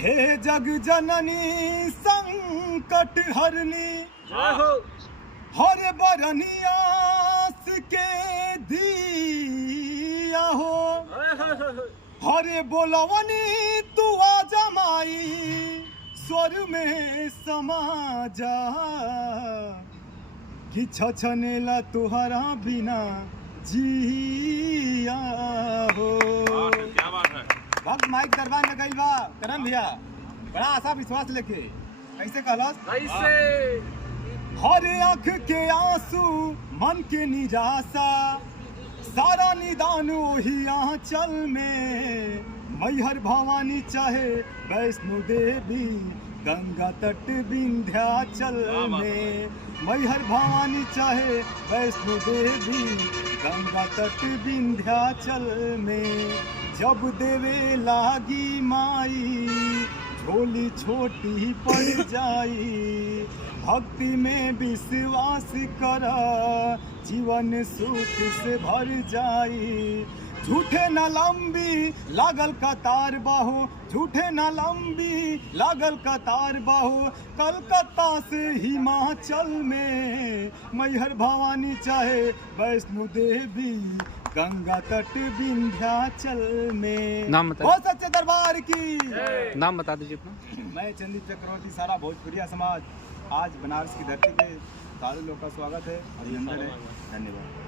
हे जग जननी संकट हरनी हर बरनियास के दिया हो हरे बोलवनी तू आ जमाई स्वर में समा जा कि छछनेला तुहरा बिना जिया हो। क्या बात है। भक्त माइक दरबार में गइल बा करम भैया बड़ा आशा विश्वास लेके कैसे कहलस कैसे हर आँख के आंसू मन के निराशा सारा निदान वही आंचल में मैहर भवानी चाहे वैष्णो देवी गंगा तट विंध्याचल में मैहर भवानी चाहे वैष्णो देवी गंगा तट विंध्याचल में जब देवे लागी माई झोली छोटी पड़ जाई भक्ति में विश्वास करा जीवन सुख से भर जाई झूठे न लंबी लागल कतार बाहो झूठे न लंबी लागल कतार बाहो कलकत्ता से हिमाचल में मैहर भवानी चाहे वैष्णो देवी गंगा तट विंध्याचल में। नाम बता बहुत सच्चे दरबार की नाम बता दीजिए अपना। मैं चंदीप चक्रवर्ती सारा भोजपुरिया समाज आज बनारस की धरती पे सारे लोग का स्वागत है, अभिनंदन है, धन्यवाद।